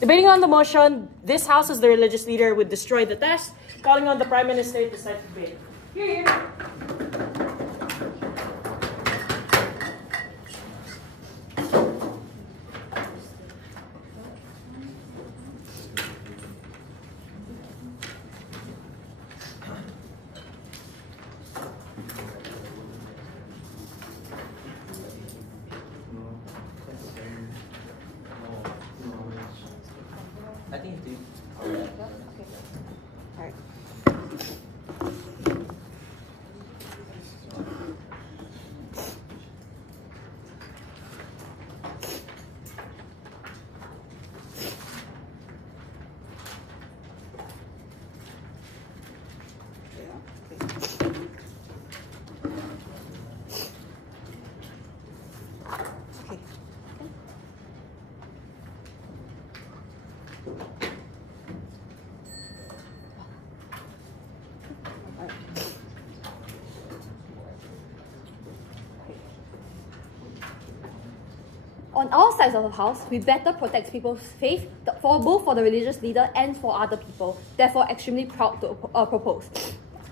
Debating on the motion, this house as the religious leader would destroy the test. Calling on the Prime Minister to decide to debate. Here. I think it's On all sides of the house, we better protect people's faith, both for the religious leader and for other people. Therefore, extremely proud to propose.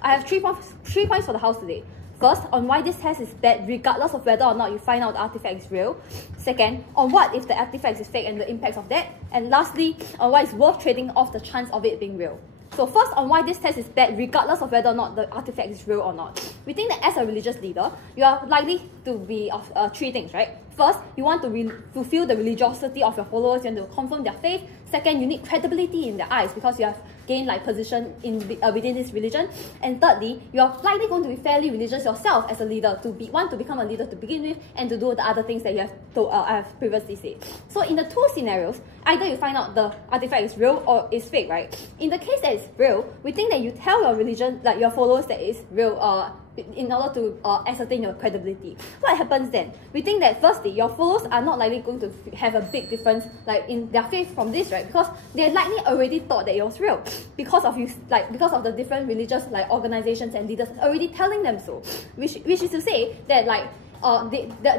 I have three points for the house today. First, on why this test is bad regardless of whether or not you find out the artifact is real. Second, on what if the artifact is fake and the impacts of that. And lastly, on why it's worth trading off the chance of it being real. So first, on why this test is bad regardless of whether or not the artifact is real or not. We think that as a religious leader, you are likely to be of three things, right? First, you want to fulfill the religiosity of your followers, you want to confirm their faith. Second, you need credibility in their eyes because you have gained position within this religion. And thirdly, you are likely going to be fairly religious yourself as a leader, want to become a leader to begin with and to do the other things that you have I have previously said. So in the two scenarios, either you find out the artifact is real or is fake, right? In the case that it's real, we think that you tell your religion, your followers that it's real in order to ascertain your credibility. What happens then? We think that firstly, your followers are not likely going to have a big difference in their faith from this, right? Because they likely already thought that it was real because of the different religious organizations and leaders already telling them so, which is to say that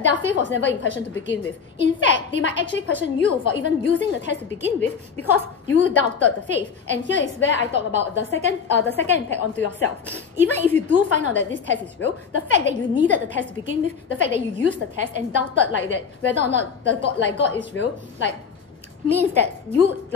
their faith was never in question to begin with. In fact, they might actually question you for even using the test to begin with because you doubted the faith. And here is where I talk about the second impact onto yourself. Even if you do find out that this test is real, the fact that you needed the test to begin with, the fact that you used the test and doubted that whether or not God is real, means that you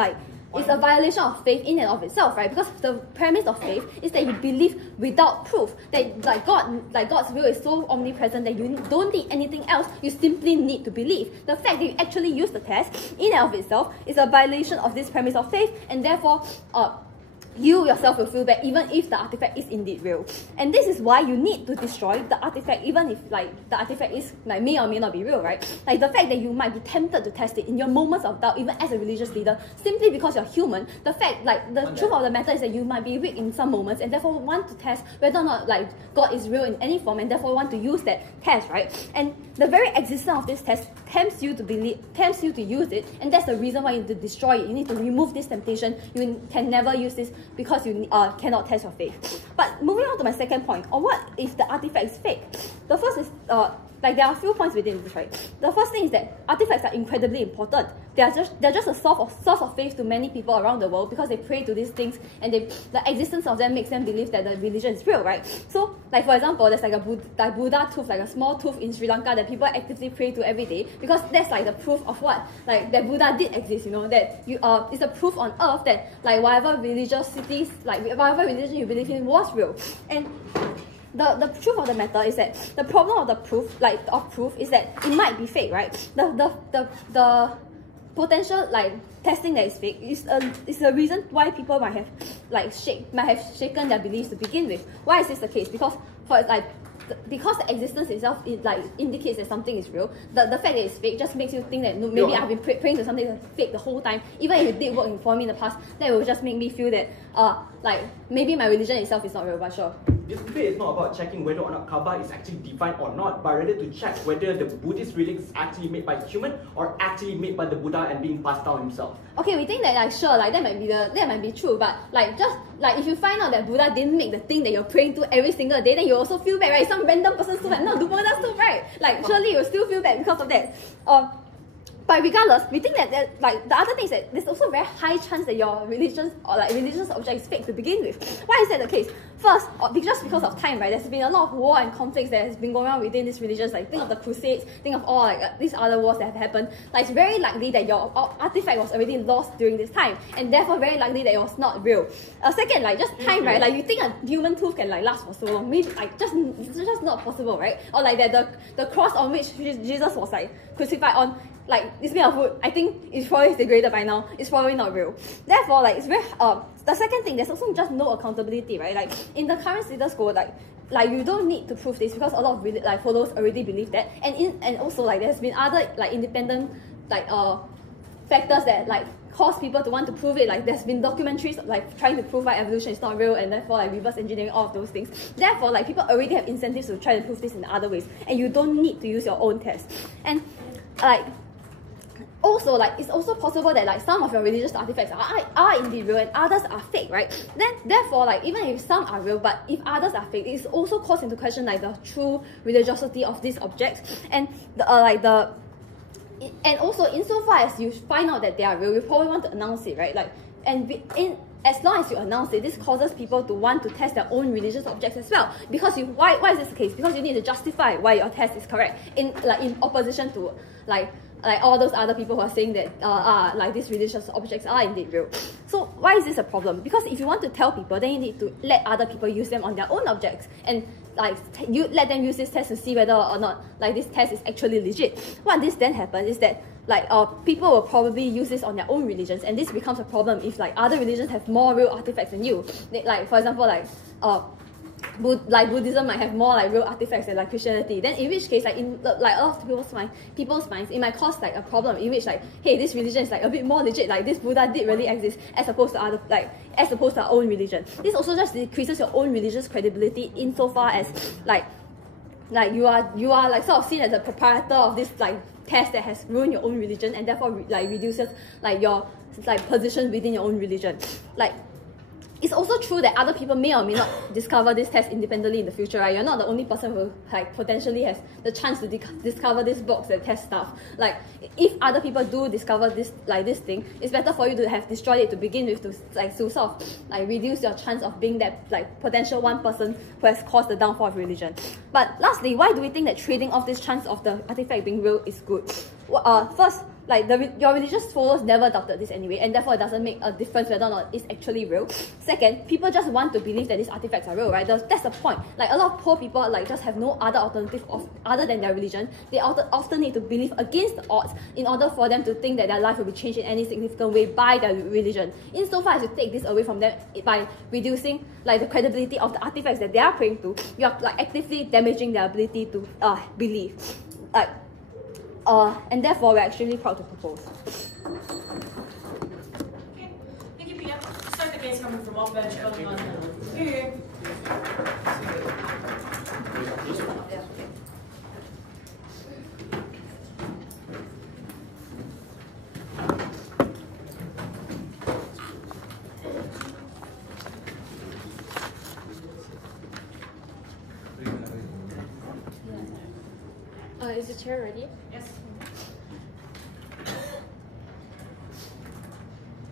it's a violation of faith in and of itself, right? Because the premise of faith is that you believe without proof that God's will is so omnipresent that you don't need anything else. You simply need to believe. The fact that you actually use the test in and of itself is a violation of this premise of faith, and therefore you yourself will feel bad even if the artifact is indeed real. And this is why you need to destroy the artifact even if the artifact is may or may not be real, right? The fact that you might be tempted to test it in your moments of doubt, even as a religious leader, simply because you're human. The fact, the truth of the matter is that you might be weak in some moments and therefore want to test whether or not God is real in any form, and therefore want to use that test, right? And the very existence of this test tempts you to use it, and that's the reason why you need to destroy it. You need to remove this temptation. You can never use this because you cannot test your faith. But moving on to my second point, or what if the artifact is fake? The first is there are a few points within this, right? The first thing is that artifacts are incredibly important. They're just a source of faith to many people around the world because they pray to these things, and the existence of them makes them believe that the religion is real, right? So, for example, there's a Buddha tooth, a small tooth in Sri Lanka that people actively pray to every day because that's the proof of what that Buddha did exist. That it's a proof on earth that whatever religiosities, whatever religion you believe in was real. And the truth of the matter is that the problem of the proof, is that it might be fake, right? The potential testing that is fake is the reason why people might have shaken their beliefs to begin with. Why is this the case? Because because the existence itself indicates that something is real. The fact that it's fake just makes you think that maybe I've been praying to something that's fake the whole time. Even if it did work for me in the past, that will just make me feel that maybe my religion itself is not real. But sure. This debate is not about checking whether or not Kaaba is actually divine or not, but rather to check whether the Buddhist relics is actually made by human or actually made by the Buddha and being passed down himself. Okay, we think that that might be true, but if you find out that Buddha didn't make the thing that you're praying to every single day, then you also feel bad, right? Some random person's soup and not the Buddha's soup, right? Surely you'll still feel bad because of that. But regardless, we think that like the other thing is that there's also a very high chance that your religion or like religious object is fake to begin with. Why is that the case? First, just because of time, right? There's been a lot of war and conflicts that has been going on within these religions. Like think of the Crusades, think of all like these other wars that have happened. Like it's very likely that your artifact was already lost during this time, and therefore very likely that it was not real. Second, like just time, right? Like you think a human tooth can like last for so long? Maybe like it's just not possible, right? Or like that the cross on which Jesus was like crucified on, like it's made of wood. I think it's probably degraded by now. It's probably not real. Therefore, like it's very the second thing, there's also just no accountability, right? Like in the current status quo, like you don't need to prove this because a lot of like followers already believe that, and also like there's been other like independent like factors that like cause people to want to prove it. Like there's been documentaries like trying to prove why evolution is not real, and therefore like reverse engineering, all of those things. Therefore, like people already have incentives to try to prove this in other ways, and you don't need to use your own test. And like also, like it's also possible that like some of your religious artifacts are indeed real and others are fake, right? Then therefore, like even if some are real, but if others are fake, it's also calls into question like the true religiosity of these objects, and and also insofar as you find out that they are real, you probably want to announce it, right? Like as long as you announce it, this causes people to want to test their own religious objects as well. Because why is this the case? Because you need to justify why your test is correct in opposition to like all those other people who are saying that like these religious objects are indeed real. So why is this a problem? Because if you want to tell people, then you need to let other people use them on their own objects, and like you let them use this test to see whether or not like this test is actually legit. What this then happens is that like people will probably use this on their own religions, and this becomes a problem if like other religions have more real artifacts than you. Like for example, like Buddhism might have more like real artifacts than like Christianity. Then in which case, like in like a lot of people's minds, it might cause like a problem in which like, hey, this religion is like a bit more legit. Like this Buddha did really exist, as opposed to our own religion. This also just decreases your own religious credibility insofar as like you are like sort of seen as a proprietor of this like test that has ruined your own religion, and therefore like reduces like your like position within your own religion. Like it's also true that other people may or may not discover this test independently in the future, right? You're not the only person who like potentially has the chance to discover this box that tests stuff. Like if other people do discover this thing, it's better for you to have destroyed it to begin with, to sort of like reduce your chance of being that like potential one person who has caused the downfall of religion. But lastly, why do we think that trading off this chance of the artifact being real is good? First, like your religious followers never doubted this anyway, and therefore it doesn't make a difference whether or not it's actually real. Second, people just want to believe that these artifacts are real, right? That's the point. Like a lot of poor people like just have no other alternative other than their religion. They often need to believe against the odds in order for them to think that their life will be changed in any significant way by their religion. Insofar as you take this away from them by reducing like the credibility of the artifacts that they are praying to, you are like actively damaging their ability to believe. Like and therefore we're extremely proud to propose. Okay. Thank you, Pia. Start the case coming from off bench. Here. Is the chair ready? Yes.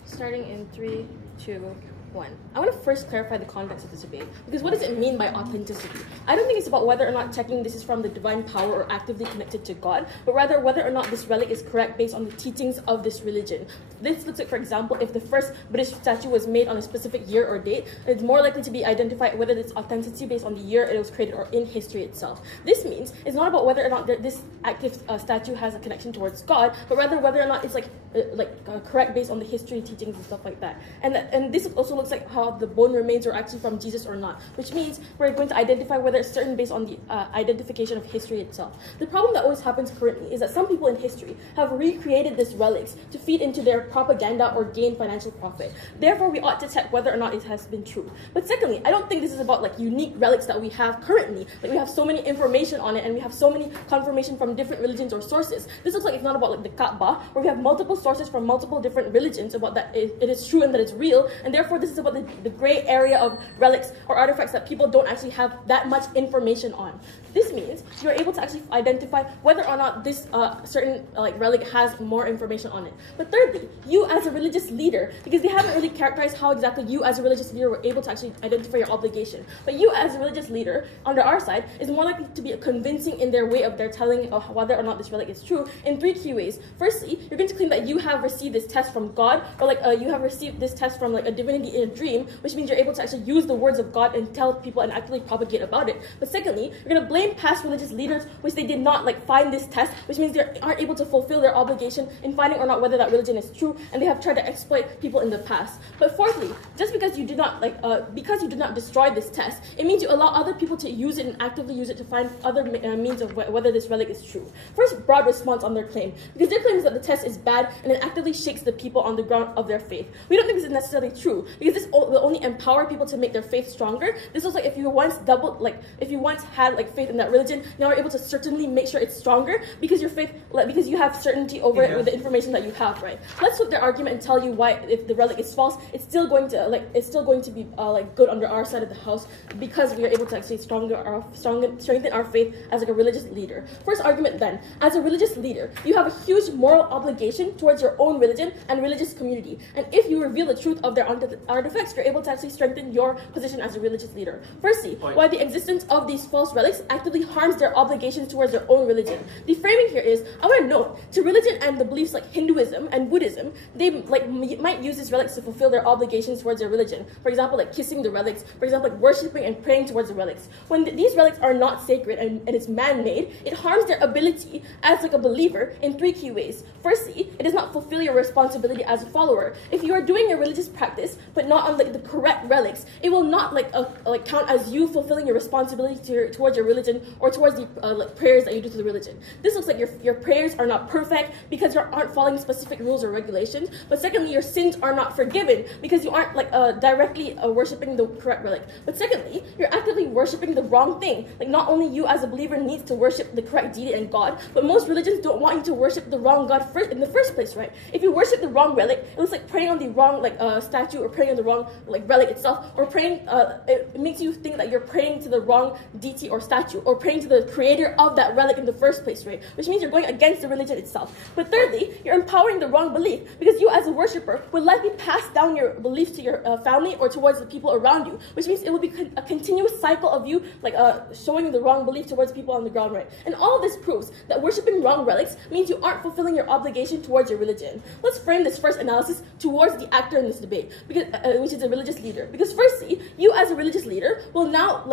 Starting in 3, 2, 1. I want to first clarify the context of this debate, because what does it mean by authenticity? I don't think it's about whether or not checking this is from the divine power or actively connected to God, but rather whether or not this relic is correct based on the teachings of this religion. This looks like, for example, if the first Buddhist statue was made on a specific year or date, it's more likely to be identified whether its authenticity based on the year it was created or in history itself. This means it's not about whether or not this active statue has a connection towards God, but rather whether or not it's correct based on the history, teachings, and stuff like that. And this also looks like how the bone remains are actually from Jesus or not, which means we're going to identify whether it's certain based on the identification of history itself. The problem that always happens currently is that some people in history have recreated these relics to feed into their propaganda or gain financial profit. Therefore, we ought to check whether or not it has been true. But secondly, I don't think this is about like unique relics that we have currently. Like we have so many information on it, and we have so many confirmation from different religions or sources. This looks like it's not about like the Kaaba, where we have multiple sources from multiple different religions about that it is true and that it's real, and therefore this is about the gray area of relics or artifacts that people don't actually have that much information on. This means you're able to actually identify whether or not this certain relic has more information on it. But thirdly, you as a religious leader, because they haven't really characterized how exactly you as a religious leader were able to actually identify your obligation, but you as a religious leader, on our side, is more likely to be convincing in their way of their telling of whether or not this relic is true in 3 key ways. Firstly, you're going to claim that you have received this test from God, or you have received this test from a divinity in a dream, which means you're able to actually use the words of God and tell people and actively propagate about it. But secondly, you're going to blame past religious leaders which they did not find this test, which means they aren't able to fulfill their obligation in finding or not whether that religion is true, and they have tried to exploit people in the past. But fourthly, just because you did not because you did not destroy this test, it means you allow other people to use it and actively use it to find other means of whether this relic is true. First, broad response on their claim, because their claim is that the test is bad and it actively shakes the people on the ground of their faith. We don't think this is necessarily true, because this will only empower people to make their faith stronger. This was if you once if you once had faith in that religion, now you're able to certainly make sure it's stronger because your faith, because you have certainty over it with the information that you have, right? Let's flip their argument and tell you why, if the relic is false, it's still going to be good under our side of the house, because we are able to actually strengthen our faith as a religious leader. First argument then, as a religious leader, you have a huge moral obligation towards your own religion and religious community, and if you reveal the truth of their artifacts, you're able to actually strengthen your position as a religious leader. Firstly, why the existence of these false relics actively harms their obligations towards their own religion. The framing here is, I want to note, to religion and the beliefs like Hinduism and Buddhism, they might use these relics to fulfill their obligations towards their religion. For example, kissing the relics, for example, worshipping and praying towards the relics. When these relics are not sacred and it's man-made, it harms their ability as a believer in 3 key ways. Firstly, it does not fulfill your responsibility as a follower. If you are doing a religious practice but not on the correct relics, it will not count as you fulfilling your responsibility towards your religion or towards the prayers that you do to the religion. This looks like your prayers are not perfect because you aren't following specific rules or regulations. But secondly, your sins are not forgiven because you aren't directly worshipping the correct relic. But secondly, you're actively worshipping the wrong thing. Not only you as a believer needs to worship the correct deity and God, but most religions don't want you to worship the wrong God in the first place, right? If you worship the wrong relic, it looks like praying on the wrong statue, or praying on the wrong relic itself, or praying. It makes you think that you're praying to the wrong deity or statue, or praying to the creator of that relic in the first place, right? Which means you're going against the religion itself. But thirdly, you're empowering the wrong belief, because you as a worshipper will likely pass down your beliefs to your family or towards the people around you, which means it will be a continuous cycle of you showing the wrong belief towards people on the ground, right? And all of this proves that worshipping wrong relics means you aren't fulfilling your obligation towards your religion. Let's frame this first analysis towards the actor in this debate, because which is a religious leader. Because firstly, you as a religious leader will now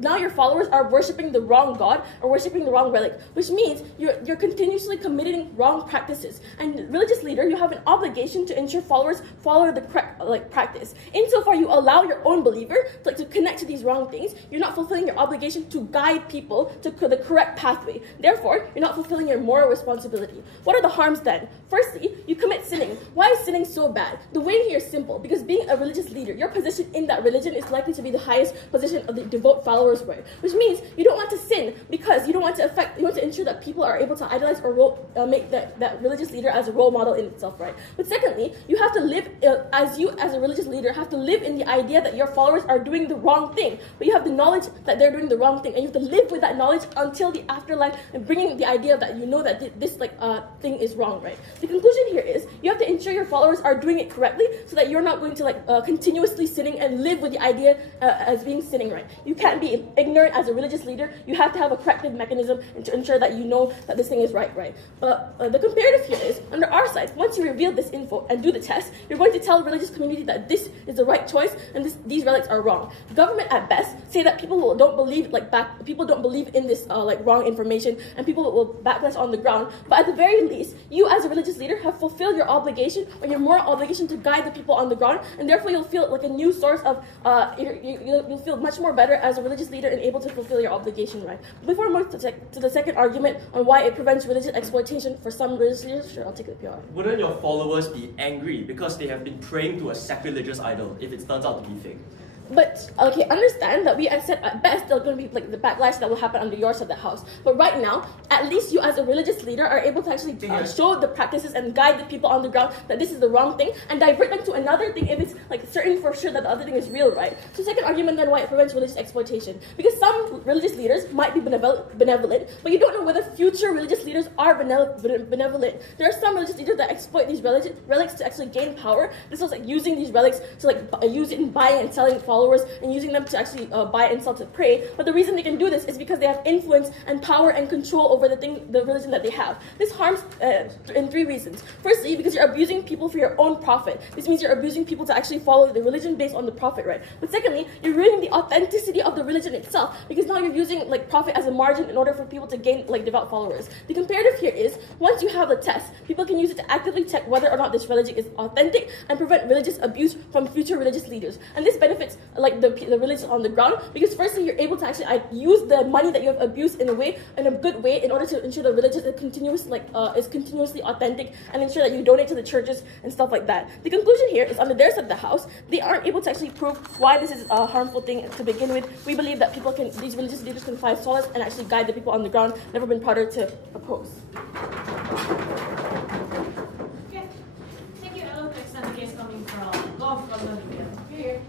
now your followers are worshipping the wrong God or worshipping the wrong relic, which means you're continuously committing wrong practices. And religious leader, you have an obligation to ensure followers follow the correct practice. Insofar you allow your own believer to connect to these wrong things, you're not fulfilling your obligation to guide people to the correct pathway. Therefore, you're not fulfilling your moral responsibility. What are the harms then? Firstly, you commit sinning. Why is sinning so bad? The way here is simple, because being a religious leader, your position in that religion is likely to be the highest position of the devout followers, right? Which means you don't want to sin because you don't want to ensure that people are able to idolize or make that religious leader as a role model in itself, right? But secondly, you have to live as a religious leader have to live in the idea that your followers are doing the wrong thing, but you have the knowledge that they're doing the wrong thing, and you have to live with that knowledge until the afterlife, and bringing the idea that you know that this thing is wrong, right? The conclusion here is you have to ensure your followers are doing it correctly, so that you're not going to continuously sinning and live with the idea as being sinning, right? You can't be ignorant as a religious leader. You have to have a corrective mechanism and to ensure that you know that this thing is right? The comparative here is, under our side, once you reveal this info and do the test, you're going to tell the religious community that this is the right choice and these relics are wrong. The government at best say that people don't believe in this wrong information, and people will backlash on the ground. But at the very least, you as a religious leader have fulfilled your obligation or your moral obligation to guide the people on the ground, and therefore you'll feel like a new source of you'll feel much more better as a religious leader and able to fulfill your obligation, right? Before I move to the second argument on why it prevents religious exploitation for some religious leaders, sure, I'll take the PR. Wouldn't your followers be angry because they have been praying to a sacrilegious idol if it turns out to be fake? But okay, understand that we said at best there's going to be like the backlash that will happen under your side of the house. But right now, at least you as a religious leader are able to actually show the practices and guide the people on the ground that this is the wrong thing and divert them to another thing if it's like certain for sure that the other thing is real, right? So second argument then why it prevents religious exploitation. Because some religious leaders might be benevolent, but you don't know whether future religious leaders are benevolent. There are some religious leaders that exploit these relics to actually gain power. This was like using these relics to like use it in buying and selling followers and using them to actually buy and sell to prey. But the reason they can do this is because they have influence and power and control over the religion that they have. This harms in three reasons. Firstly, because you're abusing people for your own profit. This means you're abusing people to actually follow the religion based on the profit, right? But secondly, you're ruining the authenticity of the religion itself because now you're using like profit as a margin in order for people to gain like devout followers. The comparative here is once you have the test, people can use it to actively check whether or not this religion is authentic and prevent religious abuse from future religious leaders. And this benefits like the religion on the ground because firstly you're able to actually use the money that you have abused in a good way in order to ensure the religion is continuously authentic and ensure that you donate to the churches and stuff like that. The conclusion here is under their side of the house, they aren't able to actually prove why this is a harmful thing to begin with. We believe that these religious leaders can find solace and actually guide the people on the ground. Never been prouder to oppose. Okay. Thank you. I love to extend the case coming from law of Teknologi. Here.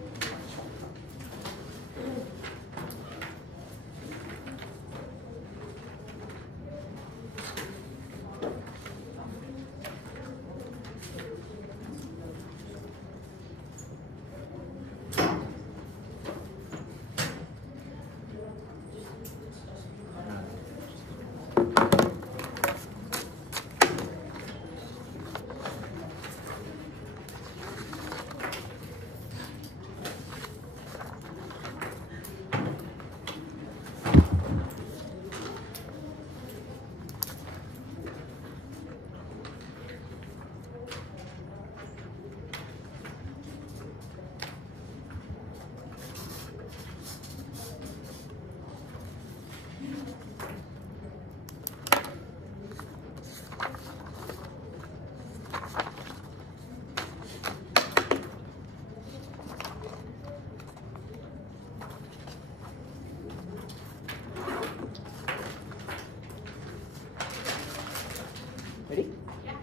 Ready? Yeah.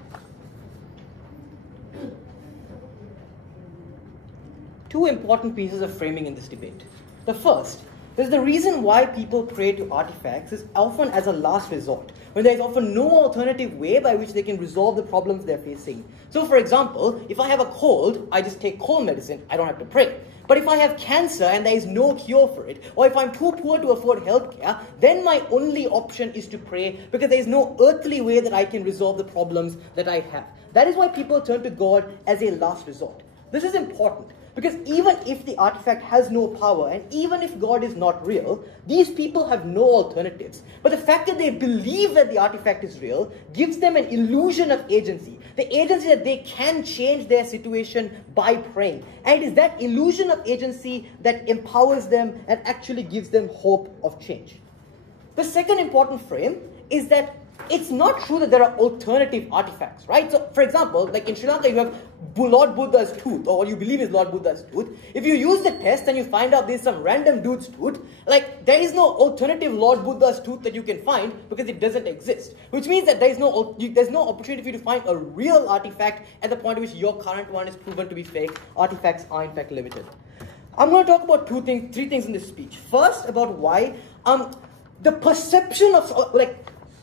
Two important pieces of framing in this debate. The first is the reason why people pray to artifacts is often as a last resort, when there is often no alternative way by which they can resolve the problems they're facing. So for example, if I have a cold, I just take cold medicine, I don't have to pray. But if I have cancer and there is no cure for it, or if I'm too poor to afford healthcare, then my only option is to pray because there is no earthly way that I can resolve the problems that I have. That is why people turn to God as a last resort. This is important because even if the artifact has no power and even if God is not real, these people have no alternatives. But the fact that they believe that the artifact is real gives them an illusion of agency. The agency that they can change their situation by praying. And it is that illusion of agency that empowers them and actually gives them hope of change. The second important frame is that it's not true that there are alternative artifacts, right? So, for example, like in Sri Lanka, you have Lord Buddha's tooth, or what you believe is Lord Buddha's tooth. If you use the test and you find out there's some random dude's tooth, like there is no alternative Lord Buddha's tooth that you can find because it doesn't exist. Which means that there's no opportunity for you to find a real artifact at the point at which your current one is proven to be fake. Artifacts are in fact limited. I'm going to talk about three things in this speech. First, about why the perception of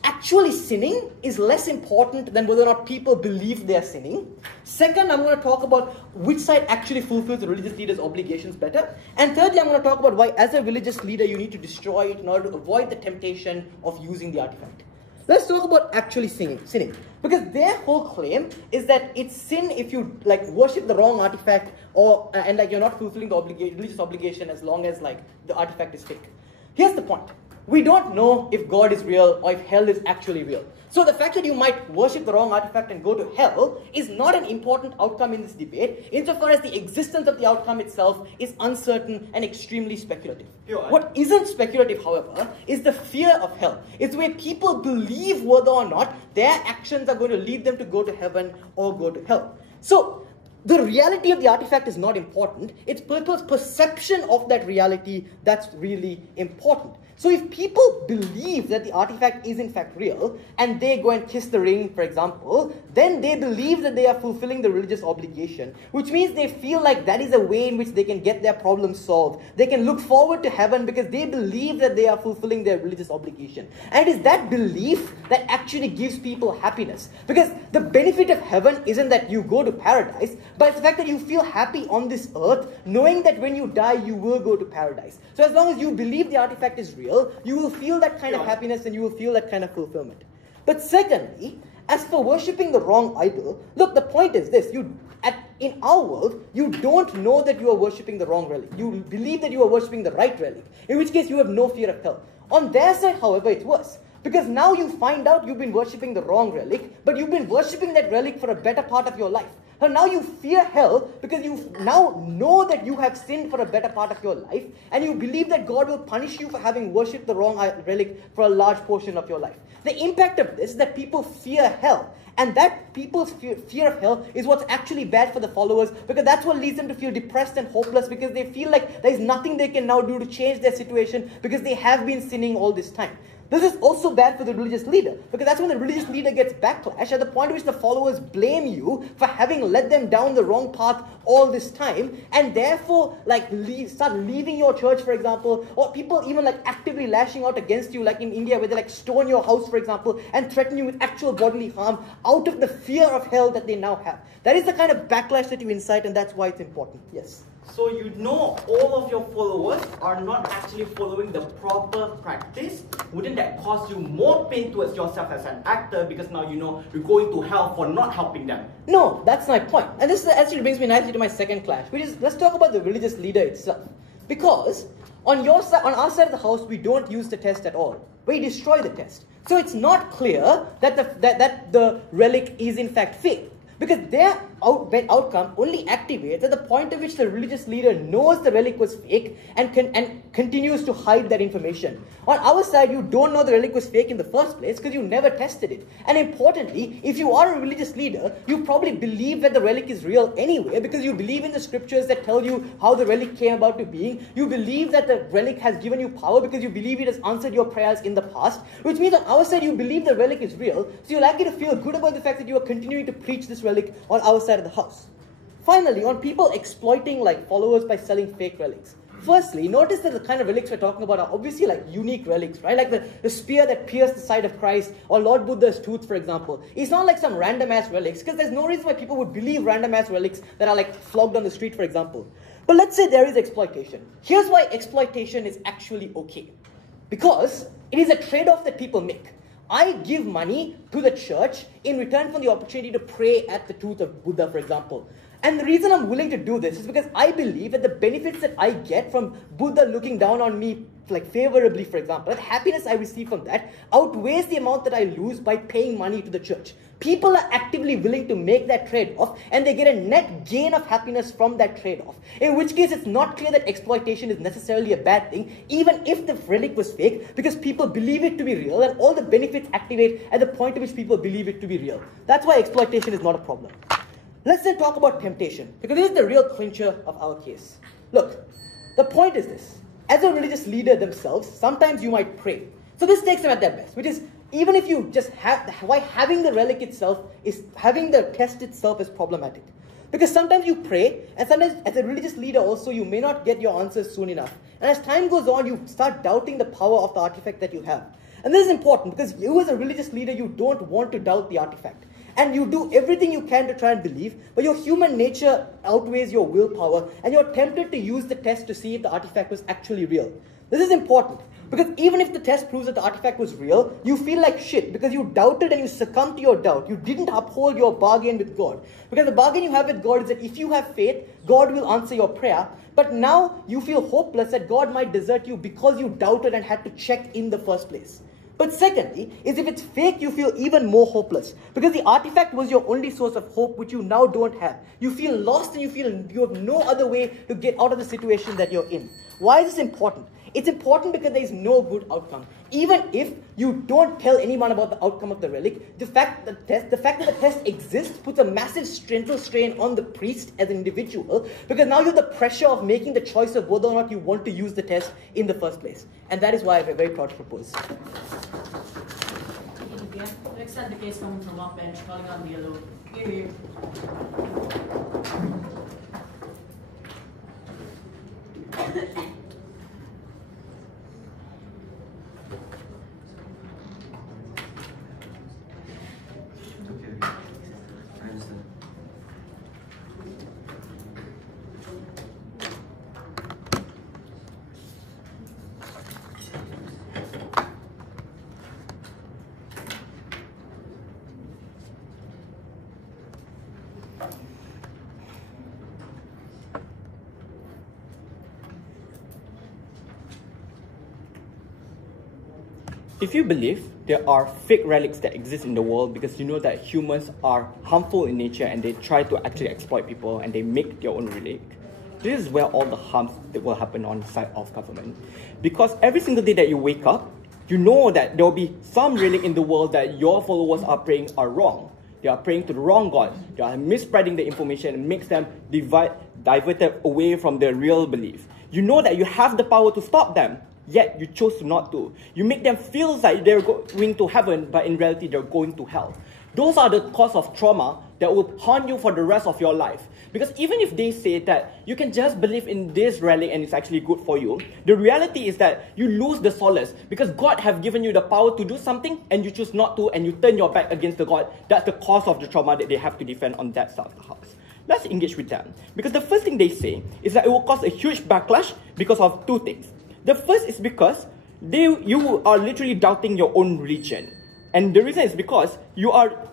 actually sinning is less important than whether or not people believe they are sinning. Second, I'm going to talk about which side actually fulfills the religious leader's obligations better. And thirdly, I'm going to talk about why as a religious leader you need to destroy it in order to avoid the temptation of using the artifact. Let's talk about actually sinning. Because their whole claim is that it's sin if you worship the wrong artifact and you're not fulfilling the religious obligation as long as the artifact is fake. Here's the point. We don't know if God is real or if hell is actually real. So the fact that you might worship the wrong artifact and go to hell is not an important outcome in this debate, insofar as the existence of the outcome itself is uncertain and extremely speculative. What isn't speculative, however, is the fear of hell. It's where people believe whether or not their actions are going to lead them to go to heaven or go to hell. So the reality of the artifact is not important. It's people's perception of that reality that's really important. So if people believe that the artifact is in fact real, and they go and kiss the ring, for example, then they believe that they are fulfilling the religious obligation, which means they feel like that is a way in which they can get their problems solved. They can look forward to heaven because they believe that they are fulfilling their religious obligation. And it is that belief that actually gives people happiness. Because the benefit of heaven isn't that you go to paradise, but it's the fact that you feel happy on this earth, knowing that when you die, you will go to paradise. So as long as you believe the artifact is real, you will feel that kind of happiness and you will feel that kind of fulfillment. But secondly, as for worshipping the wrong idol, look, the point is this. In our world, you don't know that you are worshipping the wrong relic. You believe that you are worshipping the right relic, in which case you have no fear of hell. On their side, however, it's worse. Because now you find out you've been worshipping the wrong relic, but you've been worshipping that relic for a better part of your life. So now you fear hell because you now know that you have sinned for a better part of your life, and you believe that God will punish you for having worshipped the wrong relic for a large portion of your life. The impact of this is that people fear hell. And that people's fear of hell is what's actually bad for the followers, because that's what leads them to feel depressed and hopeless, because they feel like there is nothing they can now do to change their situation because they have been sinning all this time. This is also bad for the religious leader, because that's when the religious leader gets backlash at the point at which the followers blame you for having led them down the wrong path all this time, and therefore start leaving your church, for example, or people even actively lashing out against you, like in India, where they stone your house, for example, and threaten you with actual bodily harm out of the fear of hell that they now have. That is the kind of backlash that you incite, and that's why it's important. Yes? So you know all of your followers are not actually following the proper practice. Wouldn't that cause you more pain towards yourself as an actor, because now you know you're going to hell for not helping them? No, that's my point. And this actually brings me nicely to my second clash, which is, let's talk about the religious leader itself. Because on our side of the house, we don't use the test at all. We destroy the test. So it's not clear that the relic is in fact fake. Because their outcome only activates at the point at which the religious leader knows the relic was fake and continues to hide that information. On our side, you don't know the relic was fake in the first place because you never tested it. And importantly, if you are a religious leader, you probably believe that the relic is real anyway, because you believe in the scriptures that tell you how the relic came about to being. You believe that the relic has given you power because you believe it has answered your prayers in the past, which means on our side, you believe the relic is real. So you're likely to feel good about the fact that you are continuing to preach this relic on our side of the house. Finally, on people exploiting followers by selling fake relics. Firstly, notice that the kind of relics we're talking about are obviously unique relics, right? Like the spear that pierced the side of Christ, or Lord Buddha's tooth, for example. It's not like some random ass relics, because there's no reason why people would believe random ass relics that are flogged on the street, for example. But let's say there is exploitation. Here's why exploitation is actually okay. Because it is a trade-off that people make. I give money to the church in return for the opportunity to pray at the tooth of Buddha, for example. And the reason I'm willing to do this is because I believe that the benefits that I get from Buddha looking down on me favorably, for example, that happiness I receive from that outweighs the amount that I lose by paying money to the church. People are actively willing to make that trade-off, and they get a net gain of happiness from that trade-off. In which case, it's not clear that exploitation is necessarily a bad thing, even if the relic was fake, because people believe it to be real, and all the benefits activate at the point at which people believe it to be real. That's why exploitation is not a problem. Let's then talk about temptation, because this is the real clincher of our case. Look, the point is this. As a religious leader themselves, sometimes you might pray. So this takes them at their best, which is, even if you just why having the relic itself having the test itself is problematic. Because sometimes you pray, and sometimes as a religious leader also, you may not get your answers soon enough. And as time goes on, you start doubting the power of the artifact that you have. And this is important, because you as a religious leader, you don't want to doubt the artifact. And you do everything you can to try and believe, but your human nature outweighs your willpower, and you're tempted to use the test to see if the artifact was actually real. This is important, because even if the test proves that the artifact was real, you feel like shit, because you doubted and you succumbed to your doubt. You didn't uphold your bargain with God. Because the bargain you have with God is that if you have faith, God will answer your prayer, but now you feel hopeless that God might desert you because you doubted and had to check in the first place. But secondly, is if it's fake, you feel even more hopeless, because the artifact was your only source of hope, which you now don't have. You feel lost, and you feel you have no other way to get out of the situation that you're in. Why is this important? It's important because there is no good outcome. Even if you don't tell anyone about the outcome of the relic, the fact that the test exists puts a massive mental strain on the priest as an individual, because now you have the pressure of making the choice of whether or not you want to use the test in the first place. And that is why I'm very proud to propose. Next had the case coming from up bench, calling on the yellow. Here. If you believe there are fake relics that exist in the world because you know that humans are harmful in nature and they try to actually exploit people and they make their own relic, this is where all the harms that will happen on the side of government. Because every single day that you wake up, you know that there will be some relic in the world that your followers are praying are wrong. They are praying to the wrong God. They are misspreading the information and makes them diverted away from their real belief. You know that you have the power to stop them, yet you chose not to. You make them feel like they're going to heaven, but in reality they're going to hell. Those are the cause of trauma that will haunt you for the rest of your life. Because even if they say that you can just believe in this relic and it's actually good for you, the reality is that you lose the solace because God have given you the power to do something and you choose not to and you turn your back against the God. That's the cause of the trauma that they have to defend on that side of the house. Let's engage with them. Because the first thing they say is that it will cause a huge backlash because of two things. The first is because you are literally doubting your own religion. And the reason is because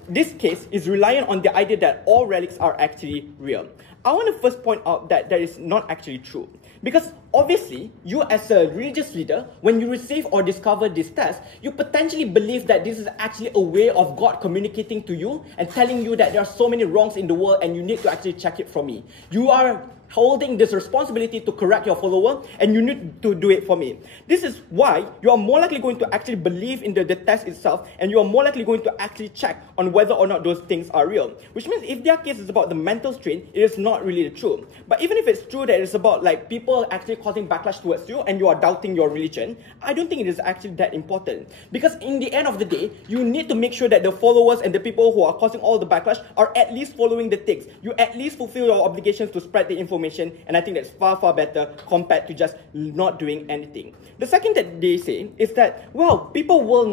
this case is reliant on the idea that all relics are actually real. I want to first point out that that is not actually true. Because obviously, you as a religious leader, when you receive or discover this test, you potentially believe that this is actually a way of God communicating to you and telling you that there are so many wrongs in the world and you need to actually check it for me. You are holding this responsibility to correct your follower and you need to do it for me. This is why you are more likely going to actually believe in the test itself and you are more likely going to actually check on whether or not those things are real. Which means if their case is about the mental strain, it is not really the truth. But even if it's true that it's about like people actually causing backlash towards you and you are doubting your religion, I don't think it is actually that important. Because in the end of the day, you need to make sure that the followers and the people who are causing all the backlash are at least following the text. You at least fulfill your obligations to spread the information. And I think that's far, far better compared to just not doing anything. The second that they say is that, well, people will,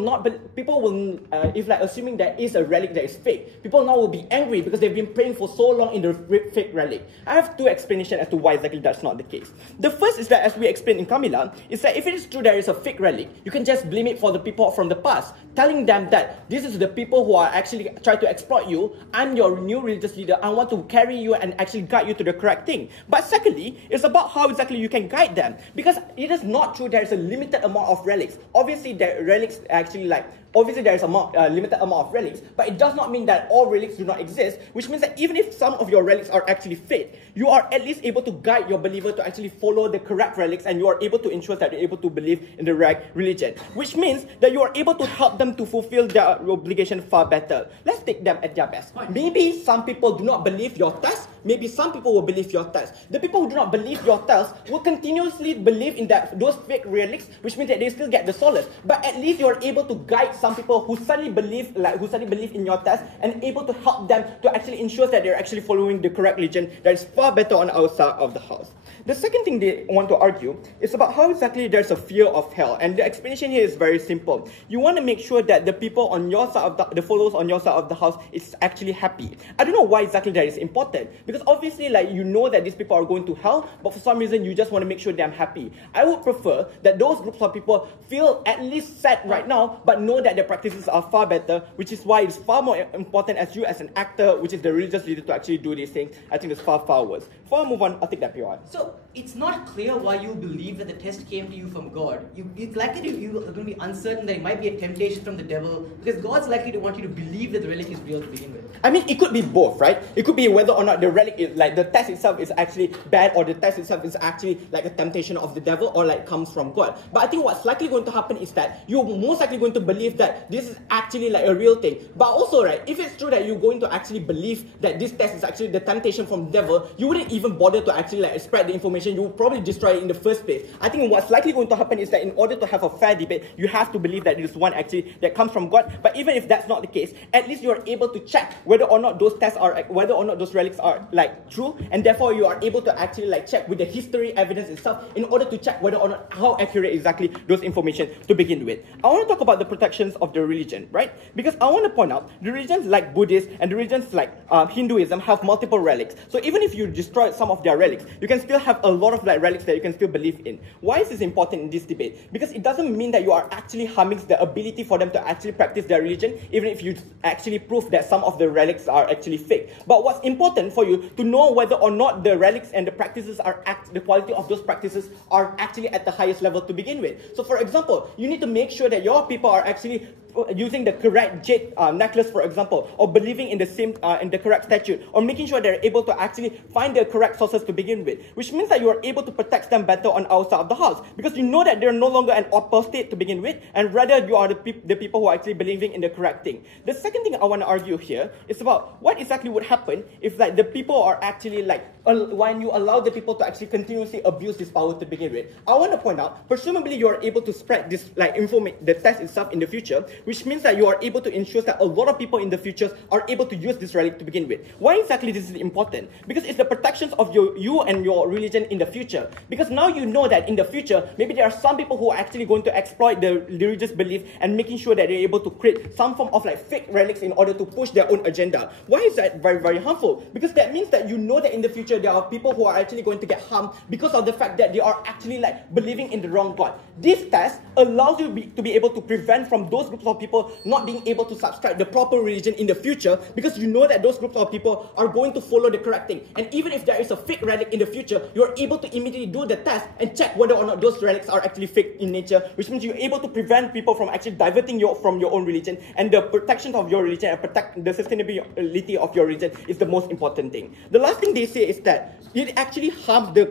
if like assuming there is a relic that is fake, people now will be angry because they've been praying for so long in the fake relic. I have two explanations as to why exactly that's not the case. The first is that, as we explained in Camila, is that if it is true there is a fake relic, you can just blame it for the people from the past, telling them that this is the people who are actually trying to exploit you. I'm your new religious leader. I want to carry you and actually guide you to the correct thing. But secondly, it's about how exactly you can guide them. Because it is not true there is a limited amount of relics. Obviously, there is a limited amount of relics, but it does not mean that all relics do not exist, which means that even if some of your relics are actually fake, you are at least able to guide your believer to actually follow the correct relics and you are able to ensure that they're able to believe in the right religion, which means that you are able to help them to fulfill their obligation far better. Let's take them at their best. Maybe some people do not believe your test, maybe some people will believe your test. The people who do not believe your test will continuously believe in those fake relics, which means that they still get the solace. But at least you're able to guide some people who suddenly believe in your test and able to help them to actually ensure that they're actually following the correct religion that is far better on our side of the house. The second thing they want to argue is about how exactly there's a fear of hell. And the explanation here is very simple. You want to make sure that the people on your side of the followers on your side of the house is actually happy. I don't know why exactly that is important. Because obviously, like, you know that these people are going to hell, but for some reason you just want to make sure they're happy. I would prefer that those groups of people feel at least sad right now, but know that their practices are far better, which is why it's far more important as you as an actor, which is the religious leader, to actually do these things. I think it's far, far worse. Before I move on, I'll take that POI. So, it's not clear why you believe that the test came to you from God. It's likely you are going to be uncertain that it might be a temptation from the devil, because God's likely to want you to believe that the relic is real to begin with. I mean, it could be both, right? It could be whether or not the relic is, like, the test itself is actually bad, or the test itself is actually like a temptation of the devil, or like comes from God. But I think what's likely going to happen is that you're most likely going to believe that this is actually like a real thing. But also, right, if it's true that you're going to actually believe that this test is actually the temptation from the devil, you wouldn't even bother to actually like spread the information. You would probably destroy it in the first place. I think what's likely going to happen is that in order to have a fair debate, you have to believe that it is one actually that comes from God. But even if that's not the case, at least you are able to check whether or not those tests are, whether or not those relics are like true, and therefore you are able to actually like check with the history evidence itself in order to check whether or not how accurate exactly those information to begin with. I want to talk about the protections of the religion, right? Because I want to point out the religions like Buddhist and the religions like Hinduism have multiple relics. So even if you destroy some of their relics, you can still have a lot of like relics that you can still believe in. Why is this important in this debate? Because it doesn't mean that you are actually harming the ability for them to actually practice their religion, even if you actually prove that some of the relics are actually fake. But what's important for you to know whether or not the relics and the practices are the quality of those practices are actually at the highest level to begin with. So for example, you need to make sure that your people are actually using the correct jade necklace, for example, or believing in the same in the correct statue, or making sure they're able to actually find the correct sources to begin with, which means that you are able to protect them better on our side of the house, because you know that they're no longer an apostate to begin with, and rather you are the people who are actually believing in the correct thing. The second thing I want to argue here is about what exactly would happen if like the people are actually like when you allow the people to actually continuously abuse this power to begin with. I want to point out, presumably you are able to spread this like the test itself in the future, which means that you are able to ensure that a lot of people in the future are able to use this relic to begin with. Why exactly this is important? Because it's the protections of you and your religion in the future. Because now you know that in the future, maybe there are some people who are actually going to exploit the religious belief and making sure that they're able to create some form of like fake relics in order to push their own agenda. Why is that very, very harmful? Because that means that you know that in the future there are people who are actually going to get harmed because of the fact that they are actually like believing in the wrong God. This test allows you to be able to prevent from those groups of people not being able to subscribe the proper religion in the future, because you know that those groups of people are going to follow the correct thing. And even if there is a fake relic in the future, you're able to immediately do the test and check whether or not those relics are actually fake in nature, which means you're able to prevent people from actually diverting from your own religion, and the protection of your religion and protect the sustainability of your religion is the most important thing. The last thing they say is that it actually harms the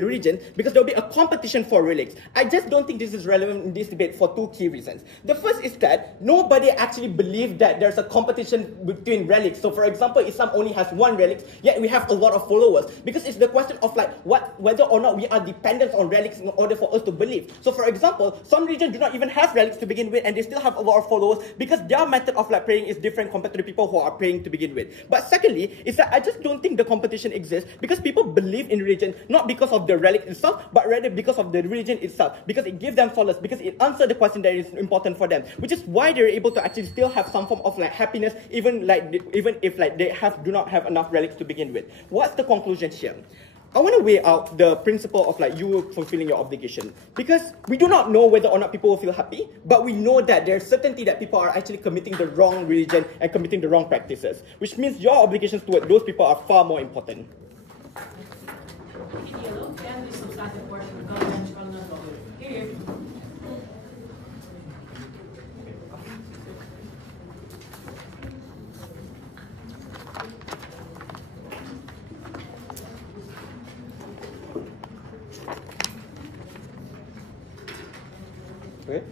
religion because there'll be a competition for relics. I just don't think this is relevant in this debate for two key reasons. The first is that nobody actually believes that there's a competition between relics. So for example, Islam only has one relic, yet we have a lot of followers, because it's the question of like whether or not we are dependent on relics in order for us to believe. So for example, some religions do not even have relics to begin with, and they still have a lot of followers because their method of like praying is different compared to the people who are praying to begin with. But secondly, is that I just don't think the competition exists because people believe in religion not because of the relic itself, but rather because of the religion itself, because it gives them solace, because it answers the question that is important for them, which is why they're able to actually still have some form of like happiness, even if like they do not have enough relics to begin with. What's the conclusion here? I want to weigh out the principle of like you fulfilling your obligation, because we do not know whether or not people will feel happy, but we know that there's certainty that people are actually committing the wrong religion and committing the wrong practices, which means your obligations toward those people are far more important. Okay.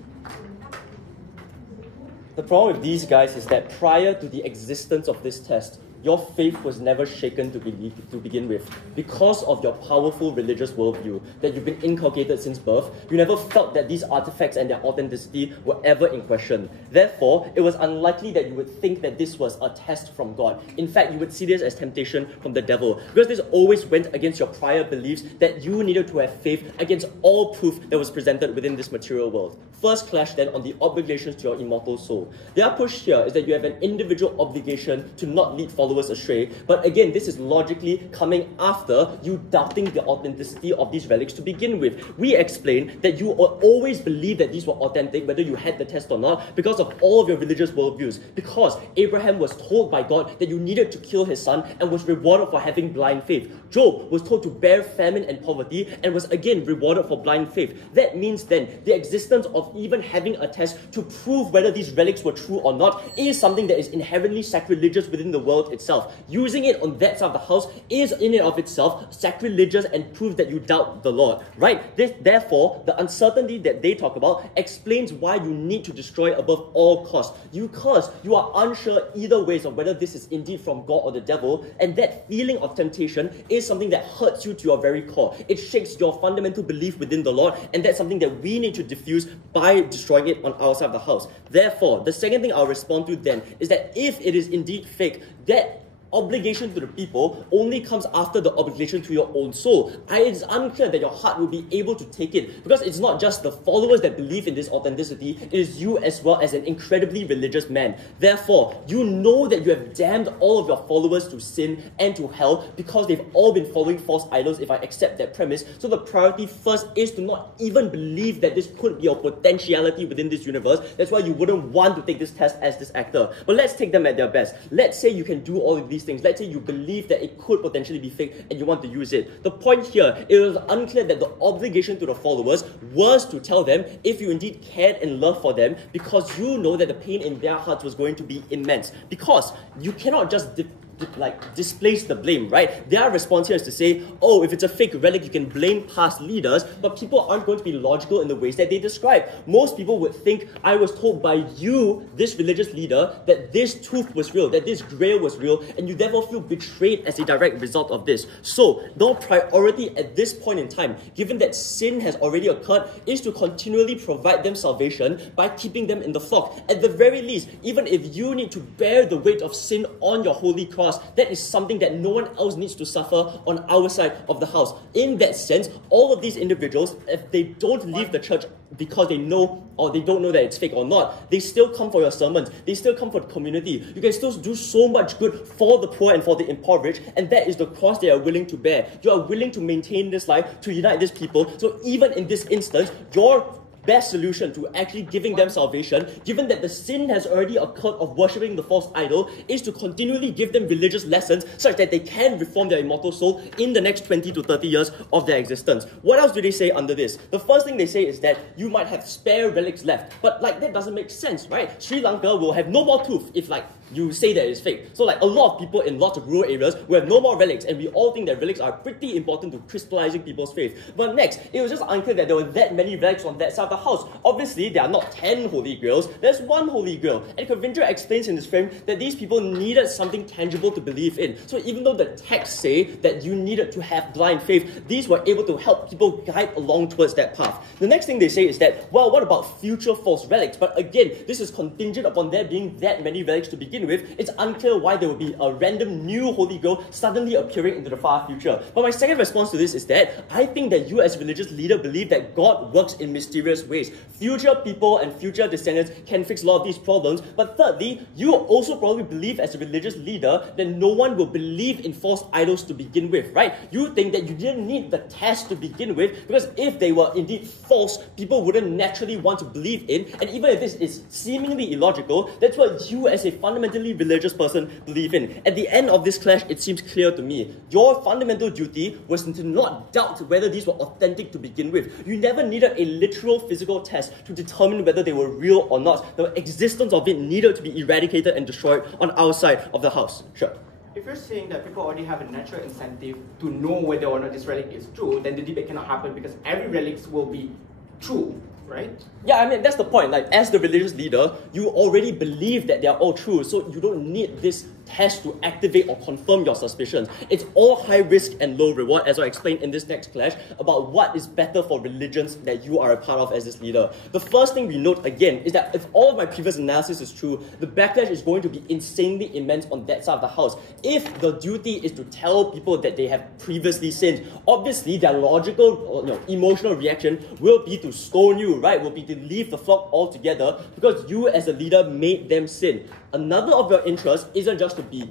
The problem with these guys is that prior to the existence of this test, your faith was never shaken to begin with. Because of your powerful religious worldview that you've been inculcated since birth, you never felt that these artifacts and their authenticity were ever in question. Therefore, it was unlikely that you would think that this was a test from God. In fact, you would see this as temptation from the devil, because this always went against your prior beliefs that you needed to have faith against all proof that was presented within this material world. first clash then on the obligations to your immortal soul. Their push here is that you have an individual obligation to not lead followers astray, but again, this is logically coming after you doubting the authenticity of these relics to begin with. We explained that you always believe that these were authentic, whether you had the test or not, because of all of your religious worldviews. Because Abraham was told by God that you needed to kill his son and was rewarded for having blind faith. Job was told to bear famine and poverty and was again rewarded for blind faith. That means then the existence of even having a test to prove whether these relics were true or not is something that is inherently sacrilegious within the world itself. Using it on that side of the house is in and of itself sacrilegious and proves that you doubt the Lord, right? Therefore, the uncertainty that they talk about explains why you need to destroy above all costs. Because you are unsure either ways of whether this is indeed from God or the devil, and that feeling of temptation is something that hurts you to your very core. It shakes your fundamental belief within the Lord, and that's something that we need to diffuse by destroying it on our side of the house. Therefore, the second thing I'll respond to then is that if it is indeed fake, that obligation to the people only comes after the obligation to your own soul. It's unclear that your heart will be able to take it, because it's not just the followers that believe in this authenticity, it is you as well as an incredibly religious man. Therefore, you know that you have damned all of your followers to sin and to hell because they've all been following false idols, if I accept that premise. So the priority first is to not even believe that this could be a potentiality within this universe. That's why you wouldn't want to take this test as this actor. But let's take them at their best. Let's say you can do all of these things. Let's say you believe that it could potentially be fake and you want to use it. The point here, it was unclear that the obligation to the followers was to tell them if you indeed cared and loved for them, because you know that the pain in their hearts was going to be immense. Because you cannot just displace the blame, right? Their response here is to say, oh, if it's a fake relic, you can blame past leaders, but people aren't going to be logical in the ways that they describe. Most people would think, I was told by you, this religious leader, that this tooth was real, that this grail was real, and you therefore feel betrayed as a direct result of this. So, the priority at this point in time, given that sin has already occurred, is to continually provide them salvation by keeping them in the flock. At the very least, even if you need to bear the weight of sin on your holy cross, that is something that no one else needs to suffer on our side of the house. In that sense, all of these individuals, if they don't leave the church because they know or they don't know that it's fake or not, they still come for your sermons, they still come for the community. You can still do so much good for the poor and for the impoverished, and that is the cross they are willing to bear. You are willing to maintain this life, to unite these people. So even in this instance, your best solution to actually giving them salvation, given that the sin has already occurred of worshipping the false idol, is to continually give them religious lessons such that they can reform their immortal soul in the next 20 to 30 years of their existence. What else do they say under this? The first thing they say is that you might have spare relics left, but that doesn't make sense, right? Sri Lanka will have no more tooth if you say that it's fake. So a lot of people in lots of rural areas will have no more relics, and we all think that relics are pretty important to crystallizing people's faith. But next, it was just unclear that there were that many relics on that side of the house. Obviously, there are not 10 Holy Grails, there's one Holy Grail. And Kavindra explains in this frame that these people needed something tangible to believe in. So even though the texts say that you needed to have blind faith, these were able to help people guide along towards that path. The next thing they say is that, well, what about future false relics? But again, this is contingent upon there being that many relics to begin with. It's unclear why there will be a random new Holy Grail suddenly appearing into the far future. But my second response to this is that I think that you as a religious leader believe that God works in mysterious ways. Future people and future descendants can fix a lot of these problems. But thirdly, you also probably believe as a religious leader that no one will believe in false idols to begin with, right? You think that you didn't need the test to begin with, because if they were indeed false, people wouldn't naturally want to believe in. And even if this is seemingly illogical, that's what you as a fundamentally religious person believe in. At the end of this clash, it seems clear to me. Your fundamental duty was to not doubt whether these were authentic to begin with. You never needed a literal physical test to determine whether they were real or not. The existence of it needed to be eradicated and destroyed on our side of the house. Sure. If you're saying that people already have a natural incentive to know whether or not this relic is true, then the debate cannot happen because every relic will be true, right? Yeah, I mean, that's the point. As the religious leader, you already believe that they are all true, so you don't need this test to activate or confirm your suspicions. It's all high risk and low reward, as I explained in this next clash, about what is better for religions that you are a part of as this leader. The first thing we note again is that if all of my previous analysis is true, the backlash is going to be insanely immense on that side of the house. If the duty is to tell people that they have previously sinned, obviously their logical or emotional reaction will be to stone you, right, will be to leave the flock altogether because you as a leader made them sin. Another of your interests isn't just to be,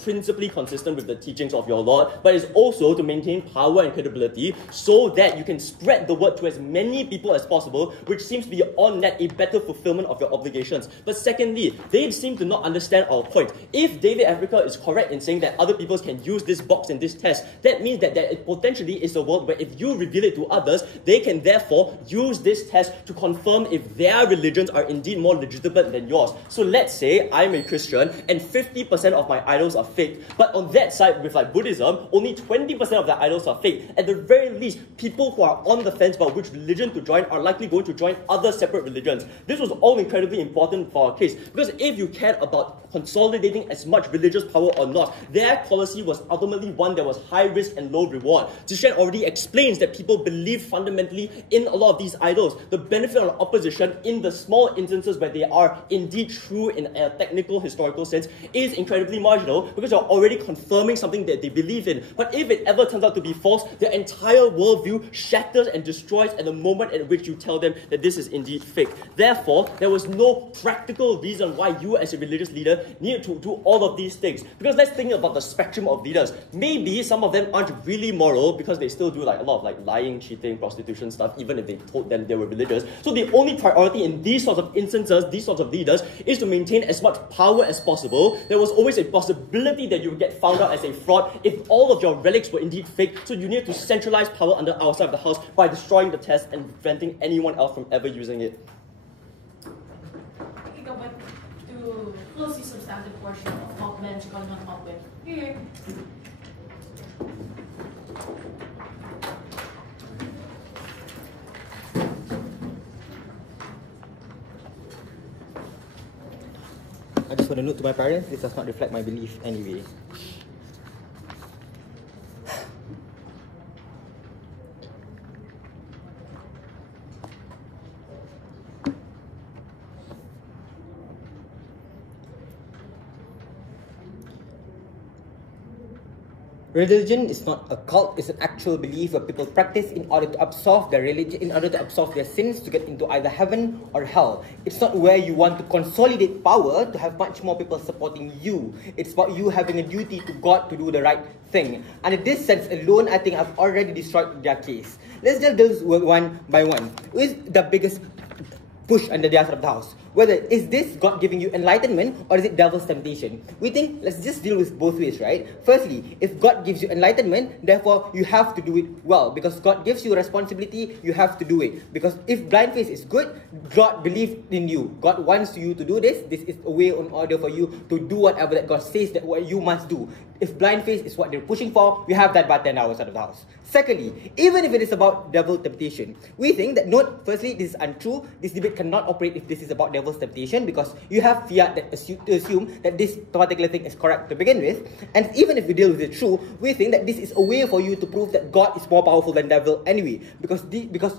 principally consistent with the teachings of your Lord, but it's also to maintain power and credibility so that you can spread the word to as many people as possible, which seems to be on net a better fulfillment of your obligations. But secondly, they seem to not understand our point. If David Africa is correct in saying that other people can use this box in this test, that means that there potentially is a world where if you reveal it to others, they can therefore use this test to confirm if their religions are indeed more legitimate than yours. So let's say I'm a Christian and 50% of my idols are fake, but on that side with like Buddhism, only 20% of their idols are fake. At the very least, people who are on the fence about which religion to join are likely going to join other separate religions. This was all incredibly important for our case, because if you cared about consolidating as much religious power or not, their policy was ultimately one that was high risk and low reward. Zishan already explains that people believe fundamentally in a lot of these idols. The benefit of opposition in the small instances where they are indeed true in a technical historical sense is incredibly marginal, because you're already confirming something that they believe in. But if it ever turns out to be false, their entire worldview shatters and destroys at the moment at which you tell them that this is indeed fake. Therefore, there was no practical reason why you as a religious leader needed to do all of these things. Because let's think about the spectrum of leaders. Maybe some of them aren't really moral because they still do like a lot of like lying, cheating, prostitution stuff, even if they told them they were religious. So the only priority in these sorts of instances, these sorts of leaders, is to maintain as much power as possible. There was always a possibility that you would get found out as a fraud if all of your relics were indeed fake. So you need to centralize power under our side of the house by destroying the test and preventing anyone else from ever using it. Okay, but to close the substantive portion of top bench calling on top bench here. I just want to note to my parents, this does not reflect my belief anyway. Religion is not a cult, it's an actual belief where people practice in order to absolve their religion, in order to absolve their sins to get into either heaven or hell. It's not where you want to consolidate power to have much more people supporting you. It's about you having a duty to God to do the right thing. And in this sense alone, I think I've already destroyed their case. Let's just deal with one by one. Who is the biggest push under the other side of the house? Whether is this God giving you enlightenment or is it devil's temptation? We think let's just deal with both ways, right? Firstly, if God gives you enlightenment, therefore you have to do it well, because God gives you responsibility, you have to do it. Because if blind faith is good, God believes in you. God wants you to do this. This is a way in order for you to do whatever that God says that what you must do. If blind faith is what they're pushing for, we have that by 10 hours out of the house. Secondly, even if it is about devil temptation, we think that, note, firstly, this is untrue. This debate cannot operate if this is about devil's temptation, because you have fiat that assume that this particular thing is correct to begin with. And even if we deal with it true, we think that this is a way for you to prove that God is more powerful than devil anyway. Because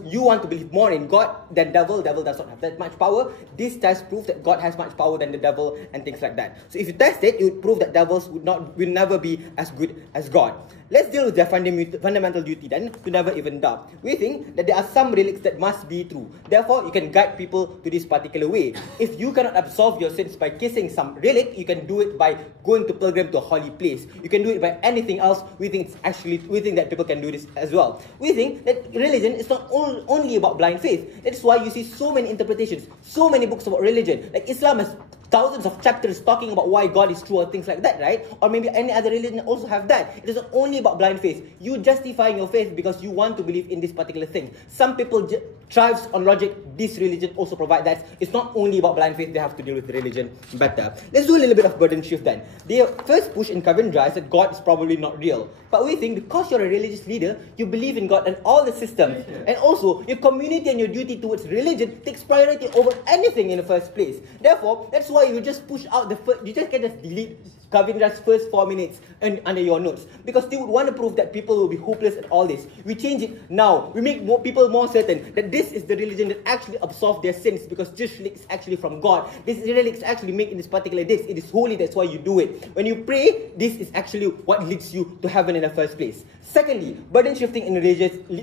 you want to believe more in God than devil. Devil does not have that much power. This test proves that God has much power than the devil and things like that. So if you test it, it would prove that devils will never be as good as God. Let's deal with their fundamental duty then, to never even doubt. We think that there are some relics that must be true. Therefore, you can guide people to this particular way. If you cannot absolve your sins by kissing some relic, you can do it by going to pilgrim to a holy place. You can do it by anything else. We think that people can do this as well. We think that religion is not only about blind faith. That's why you see so many interpretations, so many books about religion. Like Islam has thousands of chapters talking about why God is true or things like that, right? Or maybe any other religion also have that. It is not only about blind faith. You justifying your faith because you want to believe in this particular thing. Some people thrives on logic. This religion also provide that. It's not only about blind faith. They have to deal with the religion better. Let's do a little bit of burden shift then. The first push in Kavindra is that God is probably not real. But we think because you're a religious leader, you believe in God and all the systems. And also, your community and your duty towards religion takes priority over anything in the first place. Therefore, that's why you just push out you just can just delete Kavindra's first 4 minutes under your notes, because they would want to prove that people will be hopeless at all this. We change it now. We make people more certain that this is the religion that actually absolves their sins, because this relic is actually from God. This relic is actually made in this particular this. It is holy, that's why you do it. When you pray, this is actually what leads you to heaven in the first place. Secondly, burden shifting